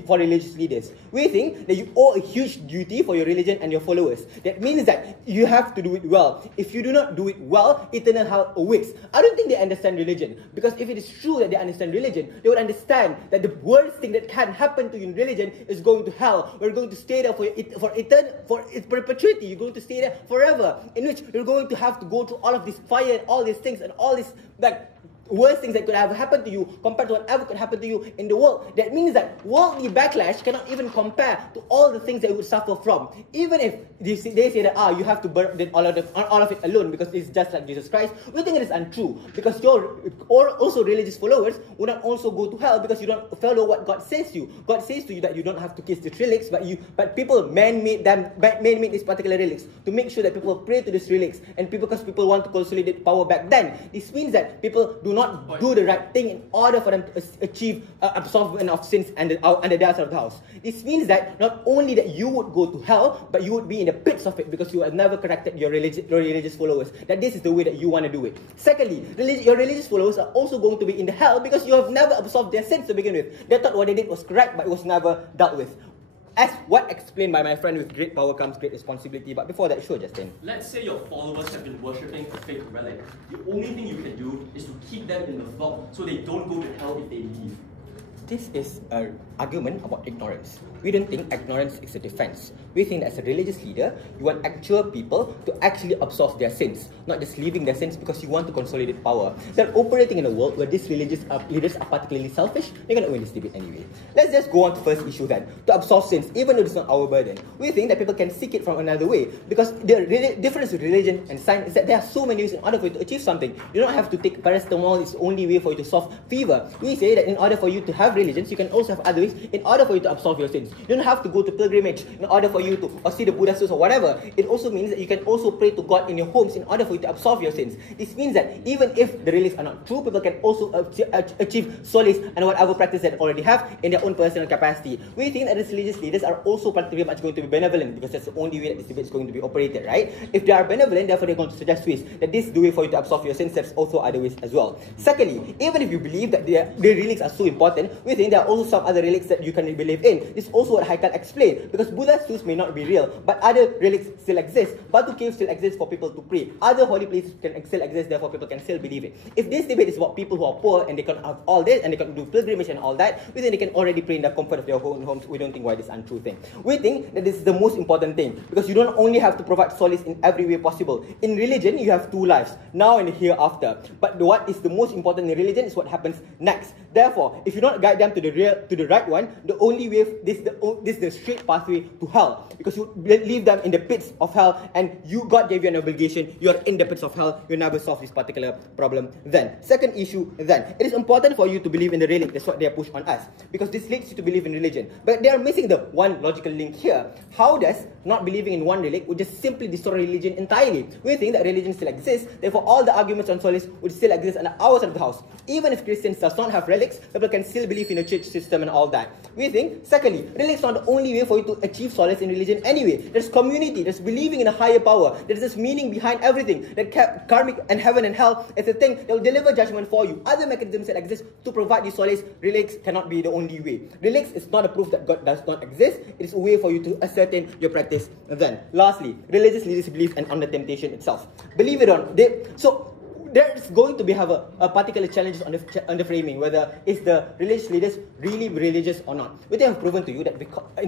for religious leaders. We think that you owe a huge duty for your religion and your followers. That means that you have to do it well. If you do not do it well, eternal hell awaits. I don't think they understand religion, because if it is true that they understand religion, they would understand that the worst thing that can happen to you in religion is going to hell. We're going to stay there for its perpetuity. You're going to stay there forever, in which you're going to have to go through all of this fire and all these things and all this worst things that could have happened to you compared to whatever could happen to you in the world. That means that worldly backlash cannot even compare to all the things that you would suffer from. Even if they say that you have to burden all of it alone because it's just like Jesus Christ, we think it is untrue, because your also religious followers will not also go to hell because you don't follow what God says to you. God says to you that you don't have to kiss the relics, but people man-made these particular relics to make sure that people pray to these relics, and because people want to consolidate power back then. This means that people do not do the right thing in order for them to achieve absolvement of sins and the death of the house. This means that not only that you would go to hell, but you would be in the pits of it because you have never corrected your religious followers that this is the way that you want to do it. Secondly, your religious followers are also going to be in the hell because you have never absolved their sins to begin with. They thought what they did was correct, but it was never dealt with. As what explained by my friend, with great power comes great responsibility. But before that, sure, Justin. Let's say your followers have been worshipping a fake relic. The only thing you can do is to keep them in the flock so they don't go to hell if they leave. This is an argument about ignorance. We don't think ignorance is a defense. We think that as a religious leader, you want actual people to actually absolve their sins, not just leaving their sins because you want to consolidate power. They're operating in a world where these religious leaders are particularly selfish. They're going to win this debate anyway. Let's just go on to the first issue then. To absolve sins, even though it's not our burden. We think that people can seek it from another way, because the difference with religion and science is that there are so many ways in order for you to achieve something. You don't have to take paracetamol, it's the only way for you to solve fever. We say that in order for you to have religions, you can also have other ways in order for you to absolve your sins. You don't have to go to pilgrimage in order for you to, or see the Buddha statues or whatever. It also means that you can also pray to God in your homes in order for you to absolve your sins. This means that even if the relics are not true, people can also achieve solace and whatever practice that they already have in their own personal capacity. We think that these religious leaders are also practically much going to be benevolent, because that's the only way that this debate is going to be operated, right? If they are benevolent, therefore they're going to suggest ways that this is the way for you to absolve your sins. There's also other ways as well. Secondly, even if you believe that the relics are so important, we think there are also some other relics that you can believe in. This is also what Aycardo explained, because Buddha's statues may not be real, but other relics still exist. Batu caves still exist for people to pray. Other holy places can still exist, therefore people can still believe it. If this debate is about people who are poor and they can have all this and they can do pilgrimage and all that, we think they can already pray in the comfort of their own homes. We don't think why this is untrue thing. We think that this is the most important thing, because you don't only have to provide solace in every way possible. In religion, you have two lives, now and hereafter. But what is the most important in religion is what happens next. Therefore, if you don't guide them to the right one, the only way, this is the straight pathway to hell, because you leave them in the pits of hell, and God gave you an obligation. You are in the pits of hell. You never solve this particular problem. Then, second issue. Then, it is important for you to believe in the relic. That's what they are pushed on us, because this leads you to believe in religion. But they are missing the one logical link here. How does not believing in one relic would just simply destroy religion entirely? We think that religion still exists. Therefore, all the arguments on solace would still exist under our side of the house. Even if Christians does not have relics, people can still believe in a church system and all that. We think, secondly, relics are not the only way for you to achieve solace in religion anyway. There's community, there's believing in a higher power, there's this meaning behind everything, that karmic and heaven and hell is a thing that will deliver judgment for you. Other mechanisms that exist to provide you solace. Relics cannot be the only way. Relics is not a proof that God does not exist. It is a way for you to ascertain your practice. And then, lastly, religious leaders believe on the temptation itself. Believe it or not, there's going to be have a particular challenges on the framing, whether is the religious leaders really religious or not. We have proven to you that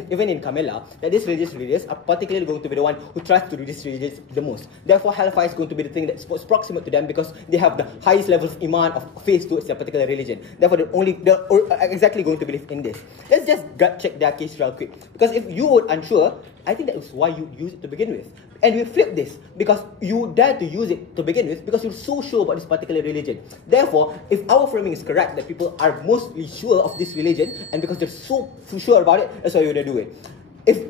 even in Camilla, that these religious leaders are particularly going to be the one who tries to do this religious the most. Therefore, hellfire is going to be the thing that's most proximate to them, because they have the highest level of iman, of faith towards their particular religion. Therefore, they're exactly going to believe in this. Let's just gut check their case real quick, because if you were unsure, I think that is why you use it to begin with. And we flip this, because you dare to use it to begin with because you're so sure about this particular religion. Therefore, if our framing is correct, that people are mostly sure of this religion, and because they're so sure about it, that's why you would do it.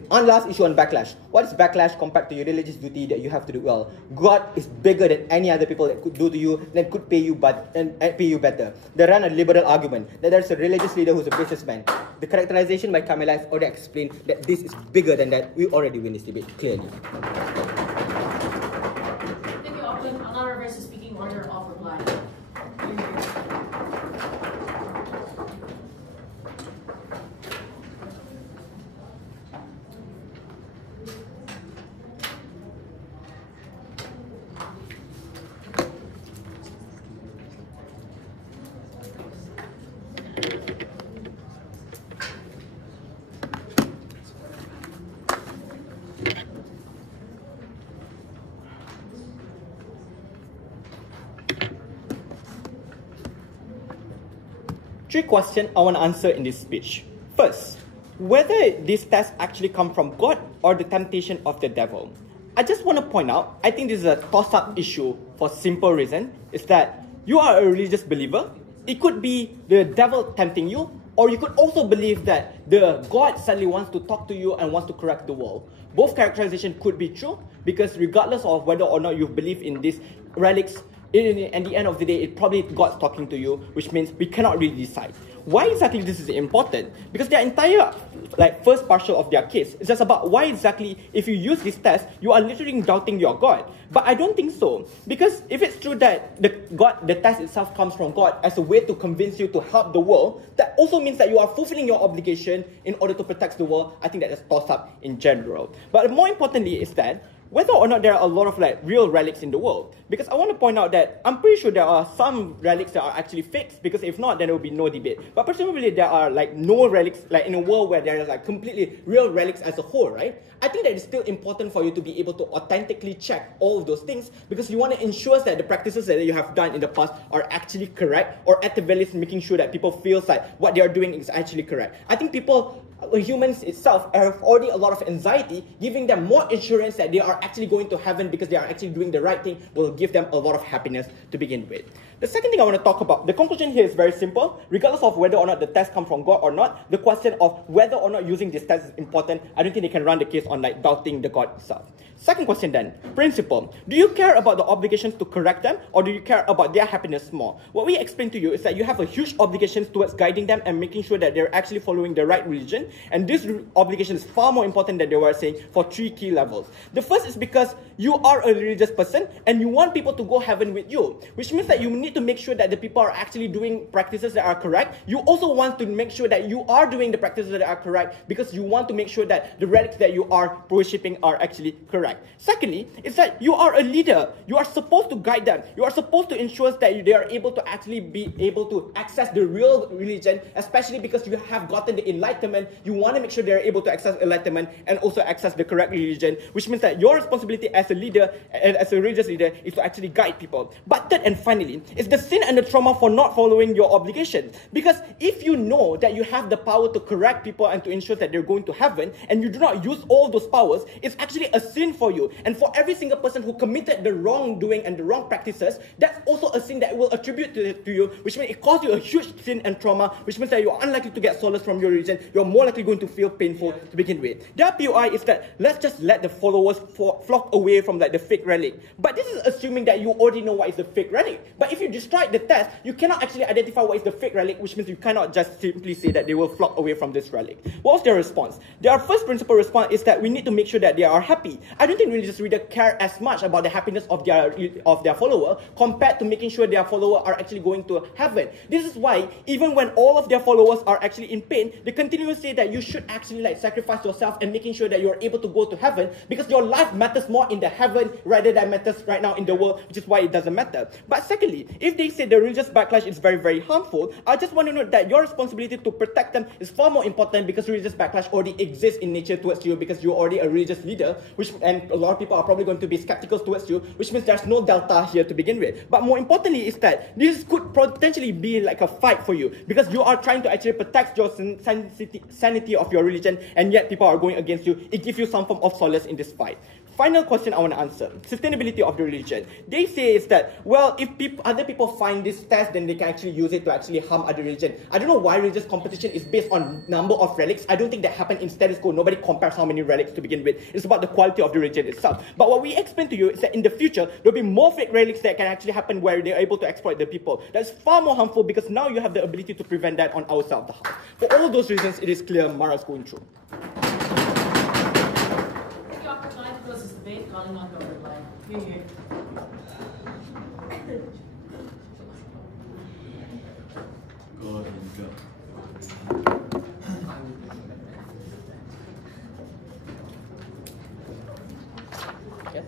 On last issue on backlash, what is backlash compared to your religious duty that you have to do well? God is bigger than any other people that could do to you, that could pay you pay you better. They run a liberal argument that there's a religious leader who's a businessman. The characterization by Kamila has already explained that this is bigger than that. We already win this debate clearly. Thank you, Auckland. I'll now reverse the speaking order of reply. Three questions I want to answer in this speech. First, whether this test actually come from God or the temptation of the devil. I just want to point out, I think this is a toss-up issue for simple reason, is that you are a religious believer. It could be the devil tempting you, or you could also believe that the God suddenly wants to talk to you and wants to correct the world. Both characterization could be true, because regardless of whether or not you believe in these relics, at the end of the day, it probably God's talking to you, which means we cannot really decide. Why exactly this is important? Because their entire first partial of their case is just about why exactly, if you use this test, you are literally doubting your God. But I don't think so. Because if it's true that the test itself comes from God as a way to convince you to help the world, that also means that you are fulfilling your obligation in order to protect the world. I think that is tossed up in general. But more importantly is that whether or not there are a lot of real relics in the world. Because I want to point out that I'm pretty sure there are some relics that are actually fakes, because if not, then there will be no debate. But presumably there are no relics, in a world where there are completely real relics as a whole, right? I think that it's still important for you to be able to authentically check all of those things, because you want to ensure that the practices that you have done in the past are actually correct, or at the very least making sure that people feel like what they are doing is actually correct. I think humans itself have already a lot of anxiety. Giving them more assurance that they are actually going to heaven because they are actually doing the right thing will give them a lot of happiness to begin with. The second thing I want to talk about, the conclusion here is very simple. Regardless of whether or not the test comes from God or not, the question of whether or not using this test is important, I don't think they can run the case on doubting the God itself. Second question then, principle. Do you care about the obligations to correct them, or do you care about their happiness more? What we explained to you is that you have a huge obligation towards guiding them and making sure that they're actually following the right religion, and this obligation is far more important than they were saying for three key levels. The first is because you are a religious person and you want people to go heaven with you, which means that you need to make sure that the people are actually doing practices that are correct. You also want to make sure that you are doing the practices that are correct, because you want to make sure that the relics that you are worshipping are actually correct. Secondly, is that you are a leader. You are supposed to guide them. You are supposed to ensure that they are able to actually be able to access the real religion, especially because you have gotten the enlightenment. You want to make sure they are able to access enlightenment and also access the correct religion, which means that your responsibility as a leader and as a religious leader is to actually guide people. But third and finally, is the sin and the trauma for not following your obligation. Because if you know that you have the power to correct people and to ensure that they're going to heaven, and you do not use all those powers, it's actually a sin for you. And for every single person who committed the wrongdoing and the wrong practices, that's also a sin that will attribute to you, which means it caused you a huge sin and trauma, which means that you're unlikely to get solace from your religion. You're more likely going to feel painful to begin with. Their POI is that let's just let the followers flock away from the fake relic. But this is assuming that you already know what is the fake relic. But if you destroy the test, you cannot actually identify what is the fake relic, which means you cannot just simply say that they will flock away from this relic. What was their response? Their first principle response is that we need to make sure that they are happy. I don't think religious readers care as much about the happiness of their follower compared to making sure their followers are actually going to heaven. This is why even when all of their followers are actually in pain, they continue to say that you should actually sacrifice yourself and making sure that you're able to go to heaven, because your life matters more in the heaven rather than matters right now in the world, which is why it doesn't matter. But secondly, if they say the religious backlash is very, very harmful, I just want to note that your responsibility to protect them is far more important, because religious backlash already exists in nature towards you, because you're already a religious leader, and a lot of people are probably going to be skeptical towards you, which means there's no delta here to begin with. But more importantly is that this could potentially be like a fight for you, because you are trying to actually protect your sanity of your religion, and yet people are going against you. It gives you some form of solace in this fight. final question I want to answer. Sustainability of the religion. They say is that, well, if other people find this test, then they can actually use it to actually harm other religion. I don't know why religious competition is based on number of relics. I don't think that happened in status quo. Nobody compares how many relics to begin with. It's about the quality of the religion itself. But what we explain to you is that in the future, there'll be more fake relics that can actually happen where they're able to exploit the people. That's far more harmful because now you have the ability to prevent that on our side of the house. For all those reasons, it is clear Mara's going through. Octofinals closes debate, calling on the reply. Here. Go ahead, go. Yes.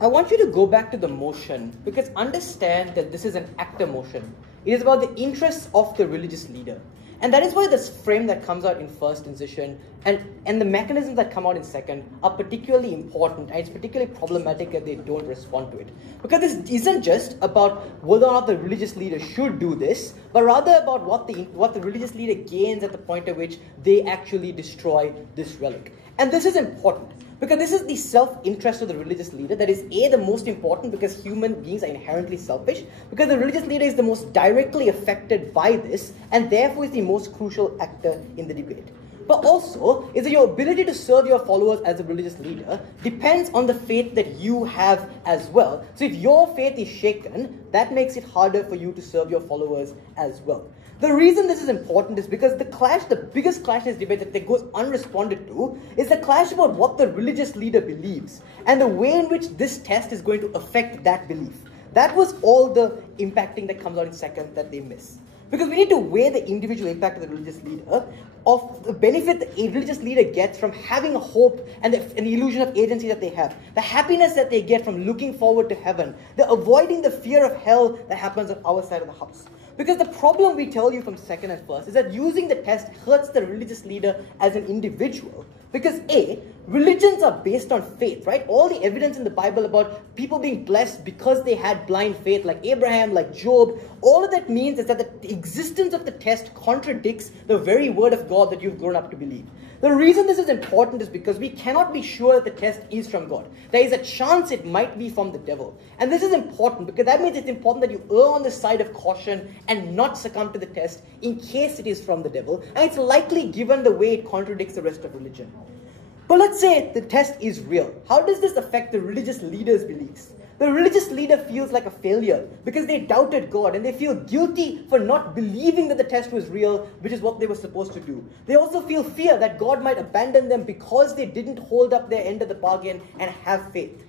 I want you to go back to the motion because understand that this is an actor motion. It is about the interests of the religious leader. And that is why this frame that comes out in first incision and the mechanisms that come out in second are particularly important, and it's particularly problematic that they don't respond to it. Because this isn't just about whether or not the religious leader should do this, but rather about what the religious leader gains at the point at which they actually destroy this relic. And this is important. Because this is the self-interest of the religious leader that is the most important because human beings are inherently selfish, because the religious leader is the most directly affected by this and therefore is the most crucial actor in the debate. But also is that your ability to serve your followers as a religious leader depends on the faith that you have as well. So if your faith is shaken, that makes it harder for you to serve your followers as well. The reason this is important is because the biggest clash in this debate that goes unresponded to is the clash about what the religious leader believes and the way in which this test is going to affect that belief. That was all the impacting that comes out in second that they miss. Because we need to weigh the individual impact of the religious leader, of the benefit the religious leader gets from having a hope and the illusion of agency that they have, the happiness that they get from looking forward to heaven, the avoiding the fear of hell that happens on our side of the house. Because the problem we tell you from second and first is that using the test hurts the religious leader as an individual. Because religions are based on faith, right? All the evidence in the Bible about people being blessed because they had blind faith, like Abraham, like Job, all of that means is that the existence of the test contradicts the very word of God that you've grown up to believe. The reason this is important is because we cannot be sure that the test is from God. There is a chance it might be from the devil. And this is important because that means it's important that you err on the side of caution and not succumb to the test in case it is from the devil. And it's likely given the way it contradicts the rest of religion. But let's say the test is real. How does this affect the religious leader's beliefs? The religious leader feels like a failure because they doubted God and they feel guilty for not believing that the test was real, which is what they were supposed to do. They also feel fear that God might abandon them because they didn't hold up their end of the bargain and have faith.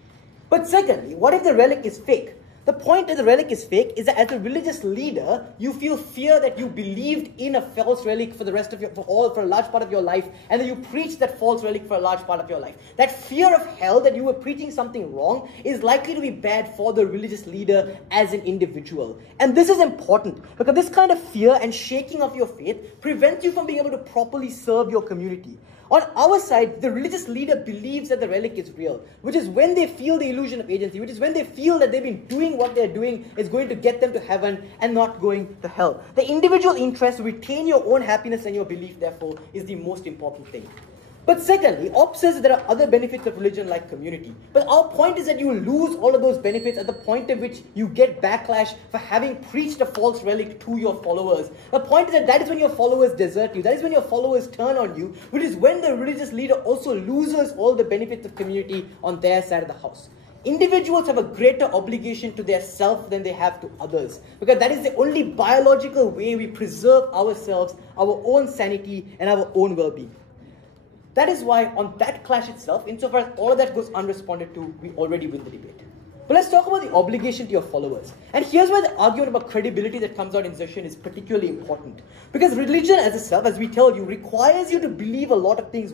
But secondly, what if the relic is fake? The point that the relic is fake is that as a religious leader, you feel fear that you believed in a false relic for a large part of your life, and that you preached that false relic for a large part of your life. That fear of hell that you were preaching something wrong is likely to be bad for the religious leader as an individual. And this is important because this kind of fear and shaking of your faith prevents you from being able to properly serve your community. On our side, the religious leader believes that the relic is real, which is when they feel the illusion of agency, which is when they feel that they've been doing what they're doing is going to get them to heaven and not going to hell. The individual interest to retain your own happiness and your belief, therefore, is the most important thing. But secondly, Op says there are other benefits of religion like community. But our point is that you lose all of those benefits at the point at which you get backlash for having preached a false relic to your followers. The point is that is when your followers desert you. That is when your followers turn on you, which is when the religious leader also loses all the benefits of community on their side of the house. Individuals have a greater obligation to their self than they have to others, because that is the only biological way we preserve ourselves, our own sanity, and our own well-being. That is why on that clash itself, insofar as all of that goes unresponded to, we already win the debate. But let's talk about the obligation to your followers. And here's where the argument about credibility that comes out in session is particularly important. Because religion as itself, as we tell you, requires you to believe a lot of things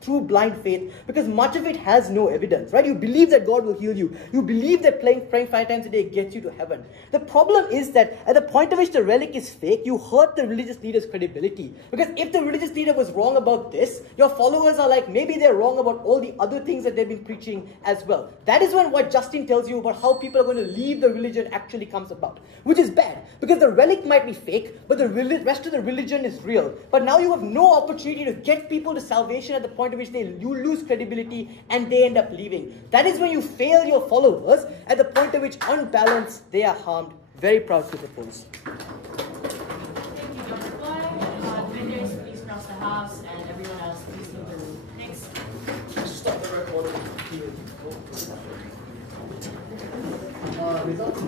through blind faith, because much of it has no evidence, right? You believe that God will heal you. You believe that praying 5 times a day gets you to heaven. The problem is that at the point at which the relic is fake, you hurt the religious leader's credibility. Because if the religious leader was wrong about this, your followers are like, maybe they're wrong about all the other things that they've been preaching as well. That is when what Justin tells you about how people are going to leave the religion actually comes about, which is bad, because the relic might be fake, but the rest of the religion is real. But now you have no opportunity to get people to salvation at the point at which you lose credibility and they end up leaving. That is when you fail your followers, at the point at which, unbalanced, they are harmed. Very proud to propose. Thank you, Dr. Floyd. Vendors, please cross the house, and everyone else, please leave the room. Thanks. Stop the recording. Results